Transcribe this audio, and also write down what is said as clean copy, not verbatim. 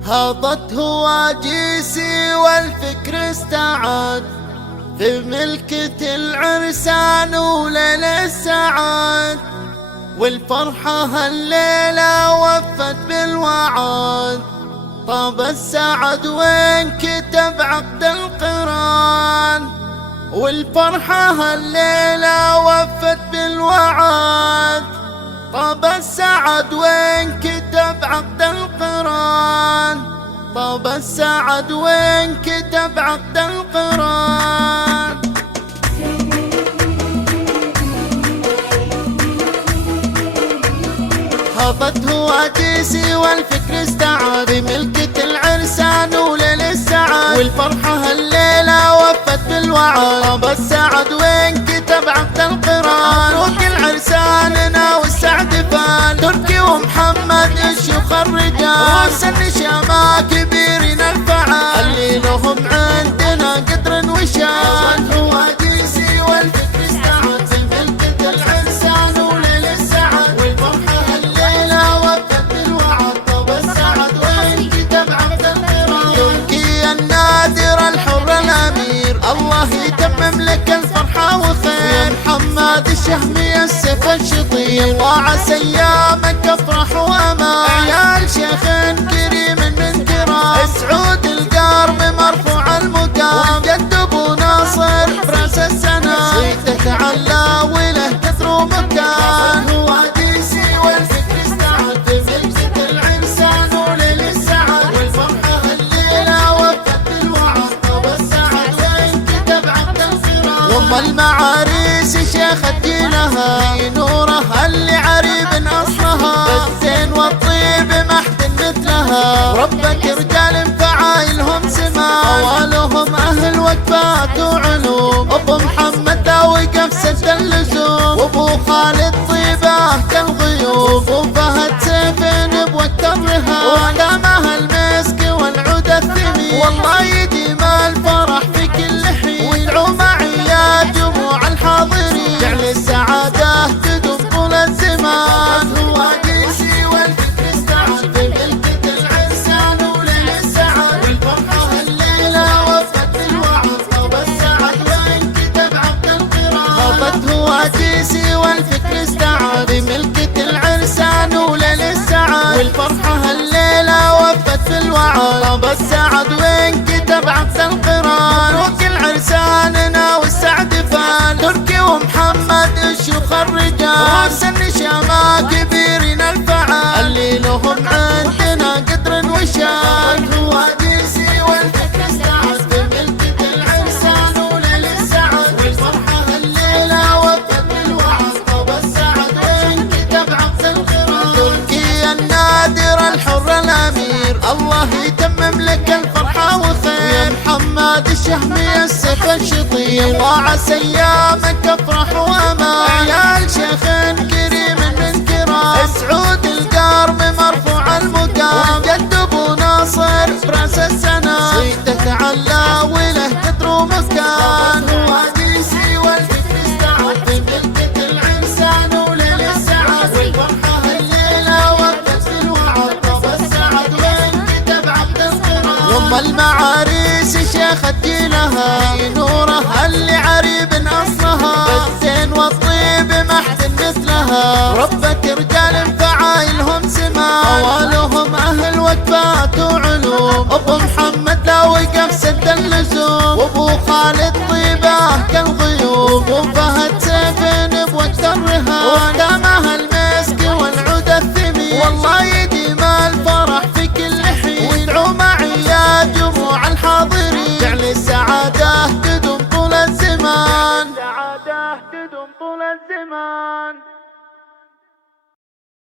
هاضت هواجيسي والفكر استعاد في ملكة العرسان وليل السعاد، والفرحة هالليلة وفت بالوعد. طاب السعد وين كتب عقد القران، والفرحة هالليلة وفت بالوعد. طاب السعد وين كتب عقد القران، طاب السعد وين كتب عقد القران. هضت هواجيسي والفكر استعاد بملكة العرسان وليل السعاد، والفرحة هالليلة وفت بالوعد. طاب السعد وين كتب عقد القران، مبروك العرساننا والسعد فان. تركي ومحمد الشيوخ الرجال، روس النشامة كبيرين الفعال، اللي لهم عندنا قدر وشان. هواجيسي والفكر استعاد بملكة العرسان وليل السعاد، والفرحة هالليلة وفت بالوعد. طاب السعد وين كتب عقد القران، تركي النادر الحر الأمير، الله يتمم لك الفرحة وخير. محمد الشهمي السيف الشطير، الله عسى ايامك افرح وامان. عيال شيخ كريم من كرام، سعود القرب مرفوع المقام. جد ابو ناصر براس السنة، صيته تعلى وله كثر ومكان. هواجيسي والفكر استعاد بملكة العرسان وليل السعاد، والفرحة هالليلة وفت بالوعد. طاب السعد وين كتب عقد القران، وام المعاريس شيخ دينها، نورها اللي عريب اصلها. بالزين والطيب محد مثلها، ربك رجال فعايلهم سما. طوالهم اهل وقفات وعلوم، ابو محمد داوي قفزة اللزوم، وابو خالد طيبه كالغيوم. وفهد سيفين بوقت الرهان، وقدامها المسك والعود الثمين. والله يديم الفرح في كل حين، ويدعو معي يا جموع الحاضرين، جعل السعادة تدوم طول الزمان. هواجيسي والفكر استعاد بملكة العرسان وليل السعاد، والفرحة هالليلة وفت بالوعد. طاب السعد وين كتب عقد القران، هضت هواجيسي والفكر استعاد بملكة العرسان وليل السعاد، والفرحة هالليلة وفت بالوعد. طاب السعد وين كتب عقد القران، مبروك العرساننا والسعد فان. تركي ومحمد الشيوخ الرجال، روس النشامة كبيرين الفعال، اللي لهم عندنا قدر وشان. هواجيسي والفكر استعاد بملكة العرسان وليل السعاد، والفرحة هالليلة وفت بالوعد. طاب السعد وين كتب عقد القران، تركي النادر الحر الأمير، الله يتمم لك الفرحة وخير. محمد الشهمي السيف الشطير، الله عسى ايامك افرح وامان. عيال شيخ كريم من كرام، سعود القرب مرفوع المقام. جد ابو ناصر براس السنة، صيته تعلى وله قدر ومكان. هواجيسي والفكر استعاد بملكة العرسان وليل السعاد، والفرحة هالليلة وفت بالوعد. طاب السعد وين كتب عقد القران، وام المعاريس شيخ دينها، نورها اللي عريب اصلها. بالزين والطيب محد مثلها، ربك رجال فعايلهم سما. طوالهم اهل وقفات وعلوم، ابو محمد داوي قفزة اللزوم، وابو خالد طيبه كالغيوم. وفهد سيفين بوقت الرهان، وقدامها